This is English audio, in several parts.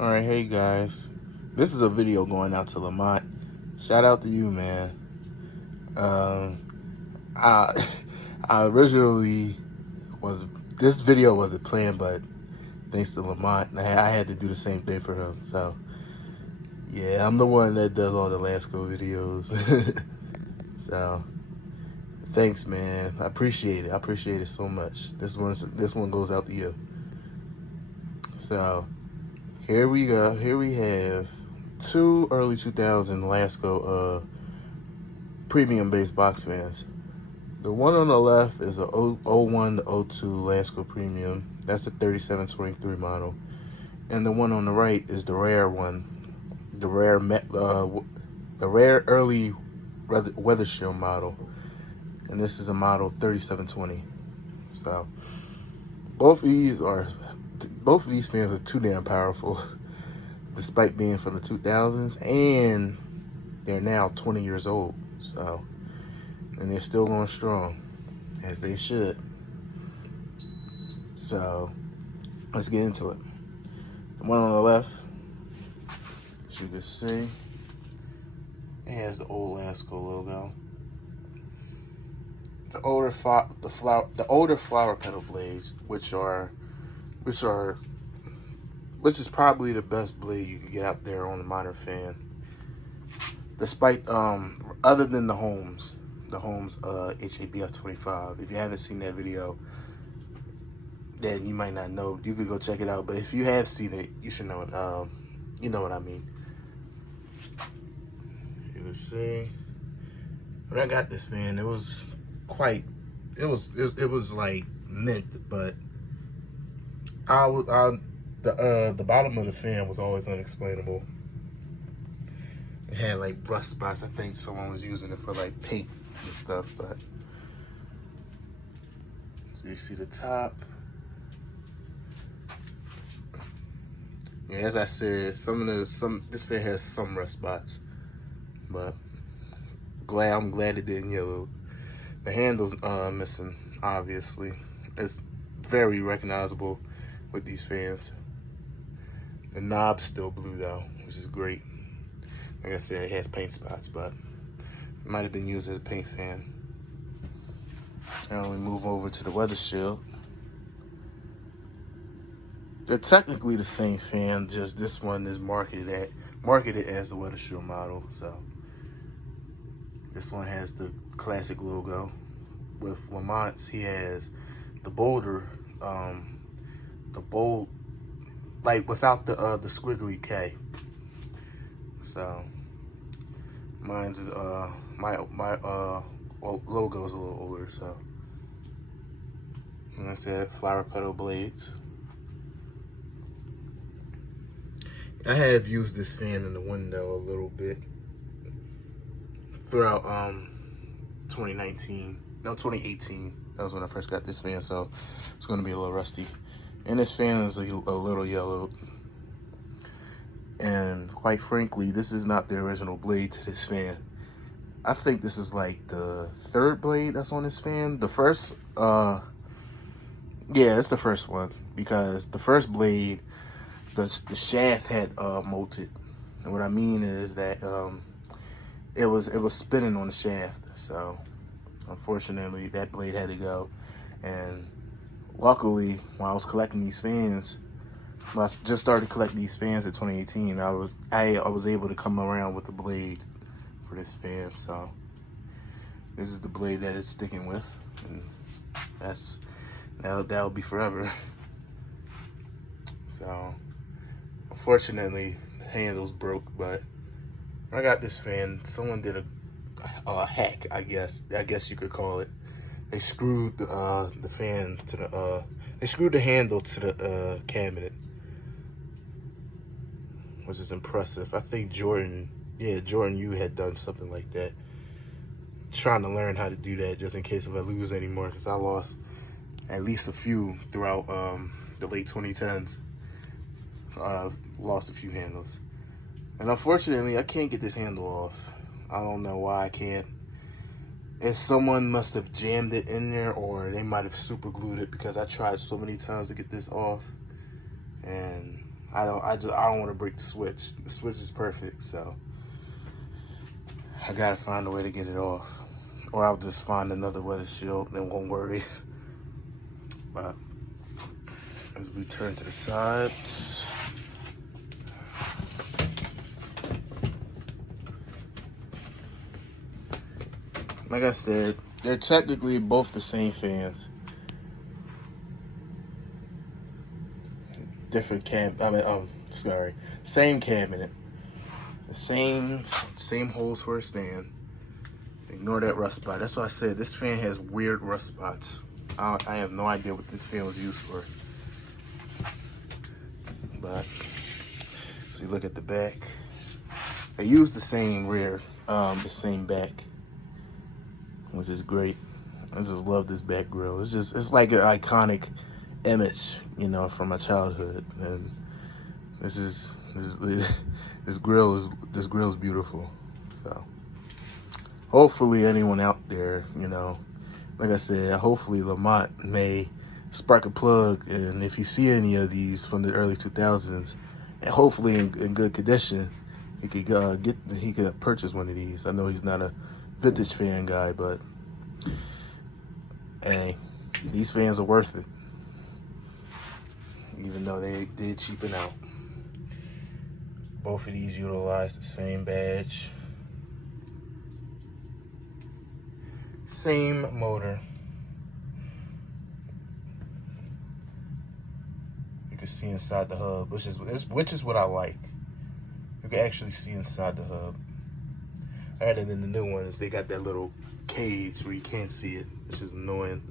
Alright, hey guys. This is a video going out to Lamont. Shout out to you, man. I I originally was this video wasn't planned, but thanks to Lamont, I had to do the same thing for him. So yeah, I'm the one that does all the Lasko videos. So thanks, man. I appreciate it. I appreciate it so much. This one goes out to you. So here we go. Here we have two early 2000 Lasko premium based box fans. The one on the left is a 01 to 02 Lasko premium. That's a 3723 model. And the one on the right is the rare one, the rare early weather shield model. And this is a model 3720. So both of these fans are too damn powerful, despite being from the 2000s, and they're now 20 years old. So, and they're still going strong, as they should. So, let's get into it. The one on the left, as you can see, it has the old Lasko logo. The older flower petal blades, which is probably the best blade you can get out there on the modern fan. Despite other than the Holmes HABF 25. If you haven't seen that video, then you might not know. You could go check it out. But if you have seen it, you should know it. You know what I mean. You can see when I got this fan, it was like mint, but the bottom of the fan was always unexplainable. It had like rust spots. I think someone was using it for like paint and stuff. But so you see the top. Yeah, as I said, this fan has some rust spots, but I'm glad it didn't yellow. The handle's missing, obviously. It's very recognizable with these fans. The knob's still blue though, which is great. Like I said, it has paint spots, but it might have been used as a paint fan. Now we move over to the weather shield. They're technically the same fan, just this one is marketed as the weather shield model. So this one has the classic logo. With Lamont's, he has the bolder, like without the squiggly K. So mine's is my logo is a little older. So, and I said flower petal blades. I have used this fan in the window a little bit throughout 2018. That was when I first got this fan, so it's going to be a little rusty. And this fan is a little yellowed. And quite frankly, this is not the original blade to this fan. I think this is like the third blade that's on this fan. The first, yeah, it's the first one, because the first blade, the shaft had molted. And what I mean is that it was spinning on the shaft. So unfortunately, that blade had to go. And luckily, when I was collecting these fans, when I just started collecting these fans in 2018, I was able to come around with a blade for this fan. So this is the blade that it's sticking with, and that'll be forever. So unfortunately, the handle's broke, but when I got this fan, someone did a hack, I guess you could call it. They screwed the fan to they screwed the handle to the cabinet, which is impressive. I think Jordan Yu had done something like that. Trying to learn how to do that just in case if I lose any more, because I lost at least a few throughout the late 2010s. Lost a few handles. And unfortunately, I can't get this handle off. I don't know why I can't. And someone must have jammed it in there, or they might have super glued it, because I tried so many times to get this off. And I don't want to break the switch. The switch is perfect, so I gotta find a way to get it off, or I'll just find another weather shield and won't worry. But as we turn to the sides, like I said, they're technically both the same fans. Different same cabinet. The same holes for a stand. Ignore that rust spot. That's why I said this fan has weird rust spots. I have no idea what this fan was used for. But so you look at the back. They use the same rear, the same back, which is great. I just love this back grill. It's like an iconic image, you know, from my childhood. And this grill is beautiful. So hopefully anyone out there, you know, like I said, hopefully Lamont may spark a plug, and if you see any of these from the early 2000s, and hopefully in good condition, he could purchase one of these. I know he's not a vintage fan guy, but hey, these fans are worth it, even though they did cheapen out. Both of these utilize the same badge, same motor. You can see inside the hub, which is what I like. You can actually see inside the hub. Other than the new ones, they got that little cage where you can't see it, which is annoying.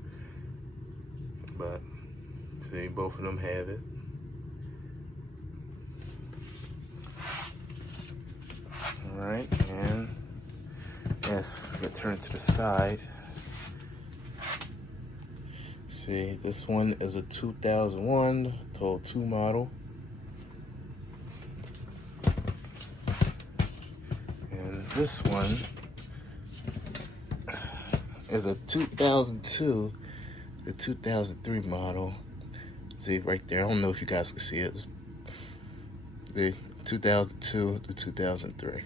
But see, both of them have it. All right, and if we turn to the side, see, this one is a 2001 Total 2 model. And this one is a 2002, the 2003 model. See right there, I don't know if you guys can see it. The 2002 to 2003.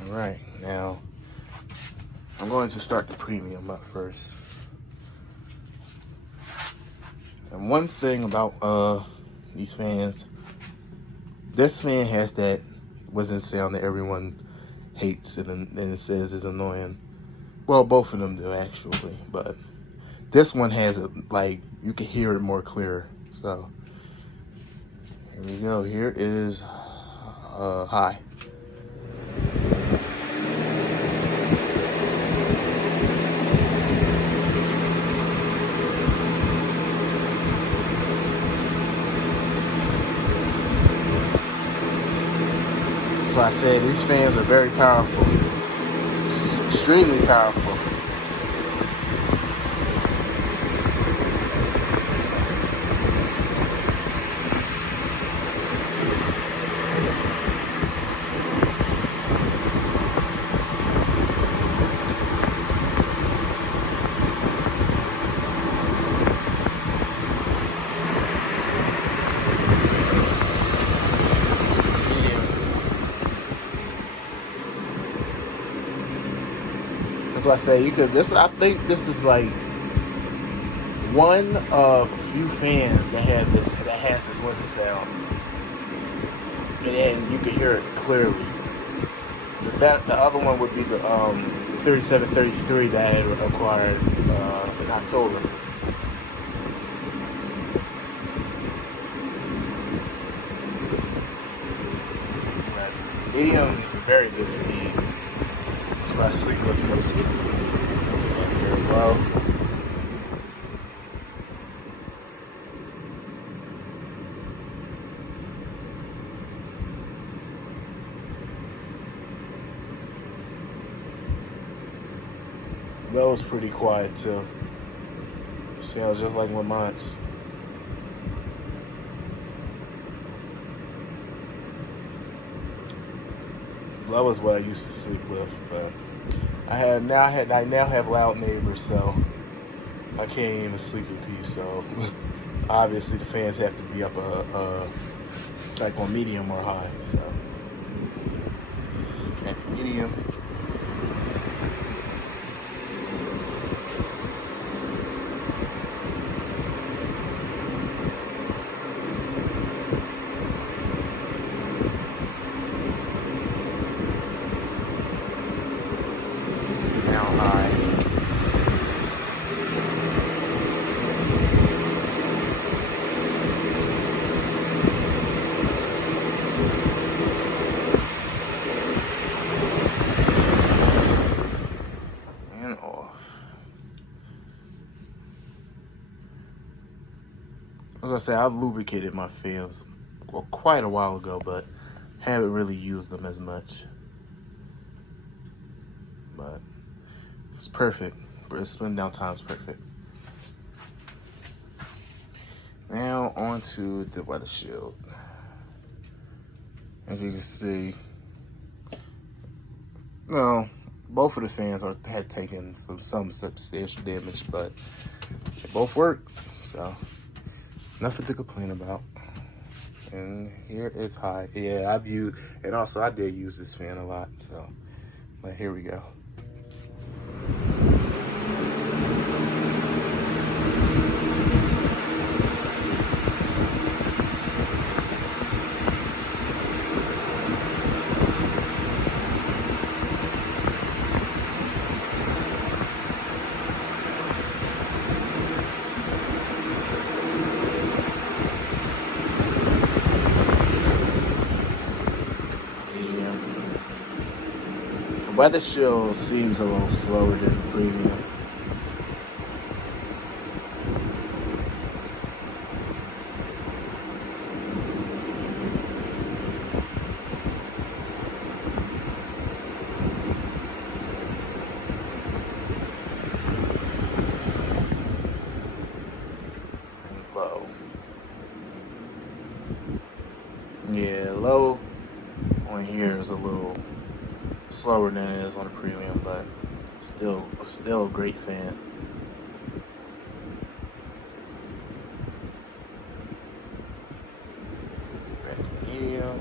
All right, now I'm going to start the premium up first. And one thing about these fans, this fan has that whizzing sound that everyone hates and it says is annoying. Well, both of them do actually, but this one has it, like, you can hear it more clear. So here we go. Here is high. So I said these fans are very powerful. Extremely powerful. That's why I say you could. I think this is like one of a few fans that has this whistle sound, and you can hear it clearly. The other one would be the 3733 that I had acquired in October. Medium is a very good speed. That's what I sleep with mostly. Here as well. That was pretty quiet too. Sounds just like Lamont's. That was what I used to sleep with, but I now have loud neighbors, so I can't even sleep in peace. So obviously the fans have to be up like on medium or high. So that's medium. Now high. And off. I was gonna say I've lubricated my fans quite a while ago, but haven't really used them as much. But it's perfect. For spin down time is perfect. Now on to the weather shield. As you can see, well, both of the fans had taken some substantial damage, but they both work, so nothing to complain about. And here it's high. Yeah, I've used, and also I did use this fan a lot, so, but here we go. Weather shield seems a little slower than the premium. And low. Yeah, low on here is a little slower than it is on the premium, but still a great fan. Back to medium.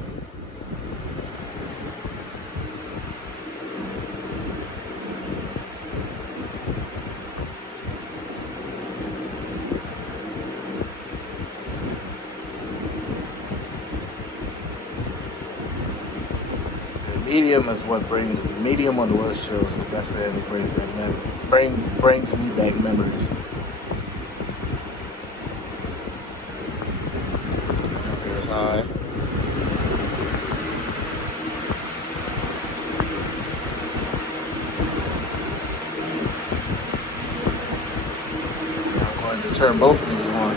Medium is what medium on the weather shows, but definitely brings me back memories. There's high. I'm going to turn both of these on.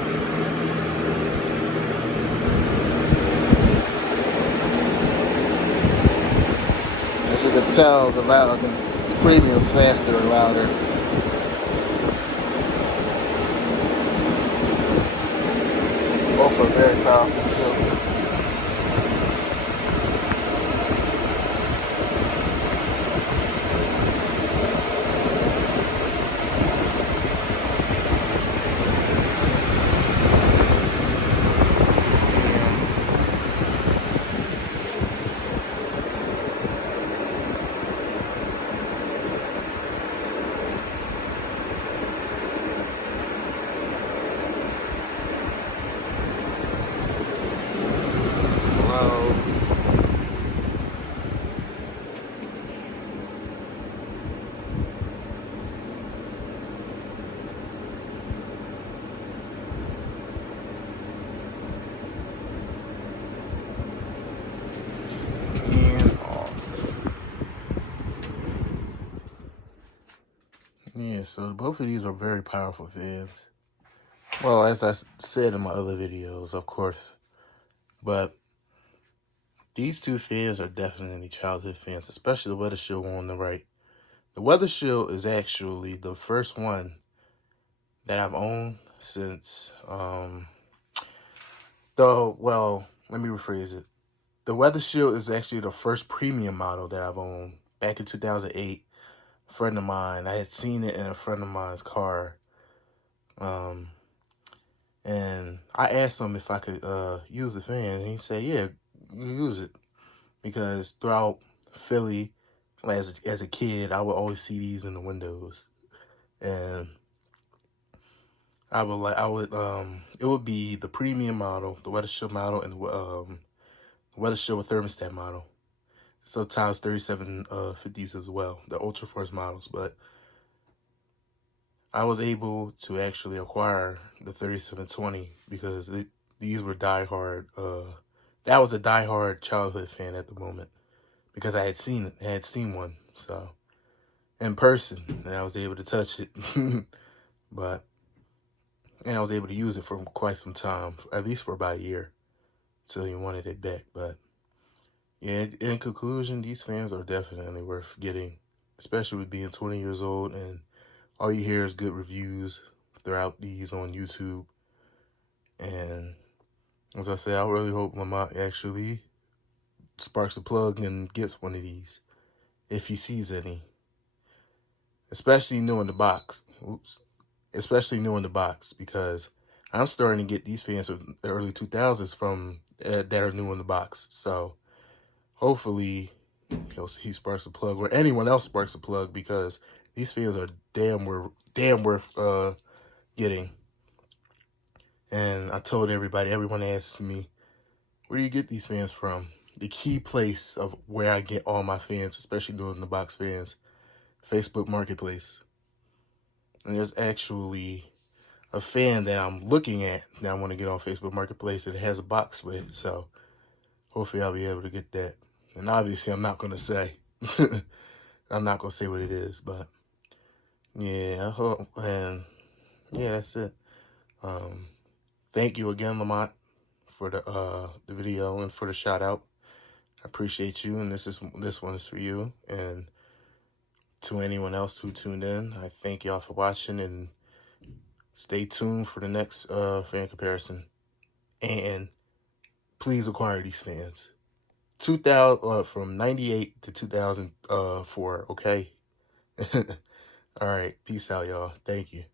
As you can tell, the premium's faster and louder. Both are very powerful too. Yeah, so both of these are very powerful fans. Well, as I said in my other videos, of course. But these two fans are definitely childhood fans, especially the Weather Shield one on the right. The Weather Shield is actually the first one that I've owned since, let me rephrase it. The Weather Shield is actually the first premium model that I've owned back in 2008. A friend of mine, I had seen it in a friend of mine's car And I asked him if I could use the fan, and he said, "Yeah, you use it." Because throughout Philly, as a kid, I would always see these in the windows, and it would be the premium model, the Weather Shield model, and the Weather Shield with thermostat model. Sometimes 3750s as well, the Ultra Force models. But I was able to actually acquire the 3720 because these were diehard. That was a diehard childhood fan at the moment because I had seen one, so in person, and I was able to touch it. But and I was able to use it for quite some time, at least for about a year, till he wanted it back. But yeah, in conclusion, these fans are definitely worth getting, especially with being 20 years old and all you hear is good reviews throughout these on YouTube. And as I say, I really hope Lamont actually sparks a plug and gets one of these if he sees any, especially new in the box. Especially new in the box, because I'm starting to get these fans from the early 2000s from that are new in the box. So hopefully he sparks a plug, or anyone else sparks a plug, because these fans are damn worth getting. And I told everyone asks me, where do you get these fans from? The key place of where I get all my fans, especially new in the box fans, Facebook Marketplace. And there's actually a fan that I'm looking at that I want to get on Facebook Marketplace, and it has a box with it. So hopefully I'll be able to get that. And obviously I'm not going to say. I'm not going to say what it is, but yeah, I hope. And yeah, that's it. Thank you again, Lamont, for the video and for the shout out. I appreciate you, and this one is for you. And to anyone else who tuned in, I thank y'all for watching, and stay tuned for the next fan comparison. And please acquire these fans. 2000 from 98 to 2004, okay? All right, peace out, y'all. Thank you.